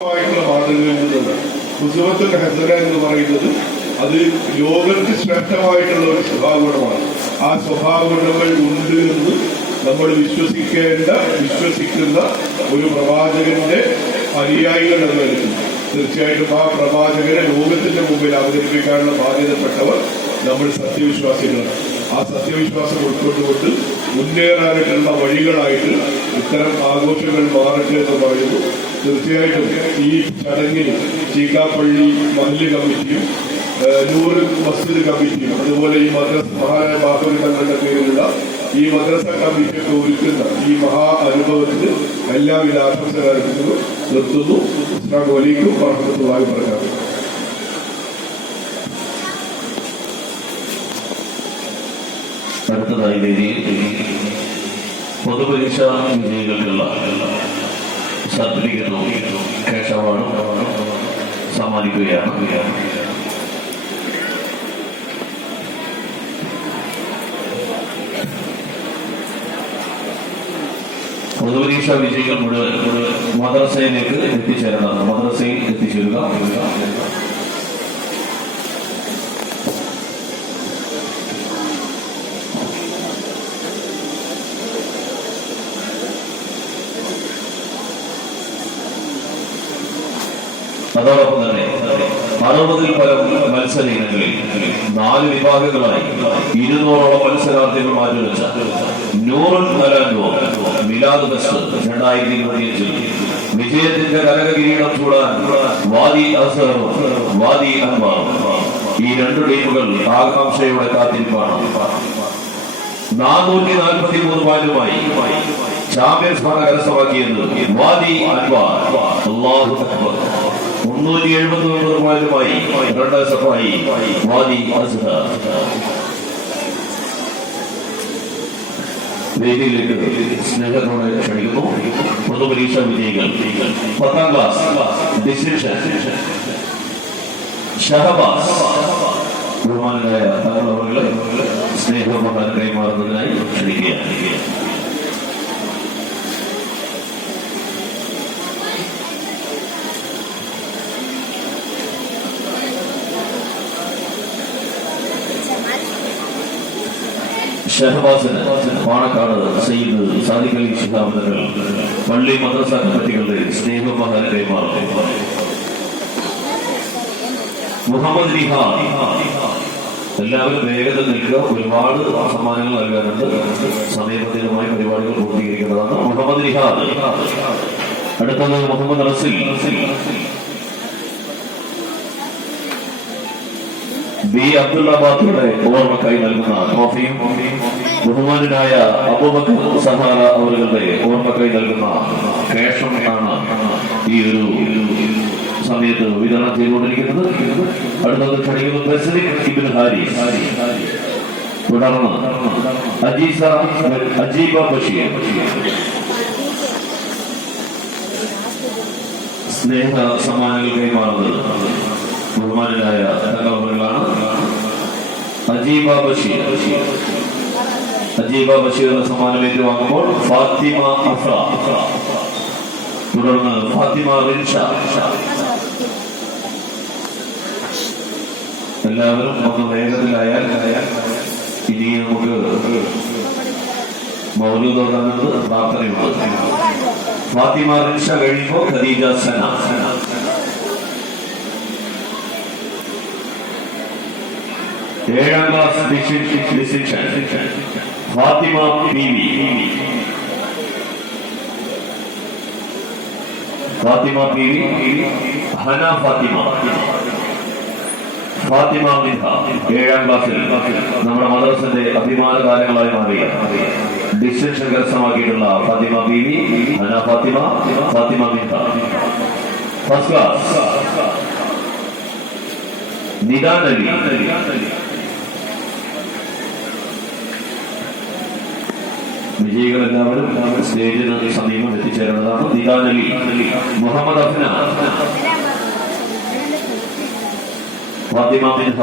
മാതൃകയിൽ നിന്നുണ്ട്. മുസ്ലിമത്തുൽ ഹസന എന്ന് പറയുന്നത് അത് ലോകത്ത് ശ്രേഷ്ഠമായിട്ടുള്ള ഒരു സ്വഭാവഗുണമാണ്. ആ സ്വഭാവഗുണങ്ങൾ ഉണ്ട് എന്ന് നമ്മൾ വിശ്വസിക്കുന്ന ഒരു പ്രവാചകന്റെ അനുയായികൾ എന്ന് വരുന്നു. തീർച്ചയായിട്ടും ആ പ്രവാചകനെ ലോകത്തിന്റെ മുമ്പിൽ അവതരിപ്പിക്കാനുള്ള ബാധ്യതപ്പെട്ടവർ നമ്മൾ സത്യവിശ്വാസികളാണ്. ആ സത്യവിശ്വാസം ഉൾക്കൊണ്ടുകൊണ്ട് മുന്നേറാനായിട്ടുള്ള വഴികളായിട്ട് ഇത്തരം ആഘോഷങ്ങൾ മാറട്ടെ എന്ന് പറയുന്നു. തീർച്ചയായിട്ടും ഈ ചടങ്ങിൽ ചീക്കാപ്പള്ളി മഹല്ല് കമ്മിറ്റിയും നൂറ് മസ്ജിദ് കമ്മിറ്റിയും അതുപോലെ ഈ മഹാനായ ബാഹുവിന്റെ പേരിലുള്ള ഈ മദ്രസ കമ്മിറ്റിയൊക്കെ ഒരുക്കുന്ന ഈ മഹാ അനുഭവത്തിന് എല്ലാവിധ ആശംസകൾ അർപ്പിക്കുന്നു. നിർത്തുന്നു. അസ്സലാമു അലൈക്കും വറഹ്മത്തുള്ളാഹി വബറകാതുഹു. അടുത്തതായി വേദിയിൽ പൊതുപരീക്ഷാ വിജയികൾക്കുള്ള സർട്ടിഫിക്കറ്റും ക്യാഷ് അവാർഡും സമ്മാനിക്കുകയാണ്. പൊതുപരീക്ഷാ വിജയികൾ മുഴുവൻ മദ്രസയിലേക്ക് എത്തിച്ചേരേണ്ടതാണ്. മദ്രസയിൽ എത്തിച്ചേരുക. അതോടൊപ്പം തന്നെ 60-ൽ പരം മത്സര ഇനങ്ങളിൽ 4 വിഭാഗങ്ങളായി 200ഓളം മത്സരാർത്ഥികൾ മാറ്റിവെച്ച നൂറുൽ അലാൻഡോ മിലാദ് ഫെസ്റ്റ് 2025 വിജയത്തിന്റെ കനക കിരീടം ചൂടാൻ വാദി അസ്ഹറും വാദി അൻവാറും ഈ 2 ടീമുകൾ ആകാംക്ഷയോടെ കാത്തിരിപ്പാണ്. 443 പോയിന്റുമായി ചാമ്പ്യൻസ് സ്ഥാനം കരസ്ഥമാക്കിയത് വാദി അൻവാർ. അല്ലാഹു അക്ബർ. 379 പോയിന്റുമായി രണ്ടായി വാദി അസ്ഹർ. വേദിയിലേക്ക് സ്നേഹത്തോടെ ക്ഷണിക്കുന്നു. പൊതുപരീക്ഷാ വിജയികൾ 10ാം ക്ലാസ് ഡിസ്റ്റിങ്ഷൻ ഷഹബാസ് ബഹുമാനായ തങ്ങളെ സ്നേഹോപഹാരം കൈമാറുന്നതിനായി ക്ഷണിക്കുകയാണ്. ഷഹബാസിന് പാണക്കാട് സയ്യിദ് സാദിഖ് അലി ശിഹാബ് തങ്ങൾ പള്ളി മദ്രസ കമ്മിറ്റികളുടെ സ്നേഹോപഹാരം കൈമാറുന്നു. മുഹമ്മദ് റിഹാൻ. എല്ലാവരും വേഗത്തിൽ നിൽക്കുക. ഒരുപാട് സമ്മാനങ്ങൾ നൽകാനുണ്ട്. സമയബന്ധിതമായ പരിപാടികൾ പൂർത്തീകരിക്കേണ്ടതാണ്. മുഹമ്മദ് റിഹാൻ. അടുത്തത് മുഹമ്മദ് റസിൽ. ബി അബ്ദുള്ള ബാത്തുടെ ഓർമ്മക്കായി നൽകുന്ന ട്രോഫിയും ബഹുമാനായ അബൂബക്കർ സഹാറ അവരുടെ ഓർമ്മക്കായി നൽകുന്ന ക്യാഷും ആണ് ഈ ഒരു സമയത്ത് വിതരണം ചെയ്തുകൊണ്ടിരിക്കുന്നത്. അടുത്തത് ക്ഷണിക്കുന്നു പ്രസിഡന്റ് ഇബ്നു ഹാരിസ്. തുടർന്ന് അജീബ ബഷീർ. സ്നേഹ സമ്മാനങ്ങൾ കൈമാറുന്നത് ബഹുമാനായ തങ്ങളാണ്. അജീബ ബഷീർ. അജീബ ബഷീറിന്റെ സമ്മാനം ഏറ്റുവാങ്ങുമ്പോൾ ഫാത്തിമ അഫ്ര. തുടർന്ന് ഫാത്തിമ റിൻഷ. എല്ലാവരും ഒന്ന് വേഗത്തിലായാൽ ഇനി നമുക്ക് മൗലൂദ് ഓതാനുണ്ട്, പ്രാർത്ഥനയുണ്ട്. ഫാത്തിമ റിൻഷ കഴിയുമ്പോൾ ഖദീജ സന. 7ാം class distinction Fathima P V. Fathima P V. Hana Fathima. Fathima Minha 7ാം ക്ലാസ്സിൽ നമ്മുടെ മദ്രസന്റെ അഭിമാന താരങ്ങളായി മാറിയ ഡിസ്റ്റിങ്ഷൻ കരസ്ഥമാക്കിയിട്ടുള്ള Fathima P V, Hana Fathima, Fathima Minha. First class Nidan Ali. വിജയികൾ എല്ലാവരും സ്റ്റേജിന് സമീപം എത്തിച്ചേരേണ്ടതാണ്. നിദാൻ അലി. മുഹമ്മദ് അഫ്ന. ഫാത്തിമ മിൻഹ.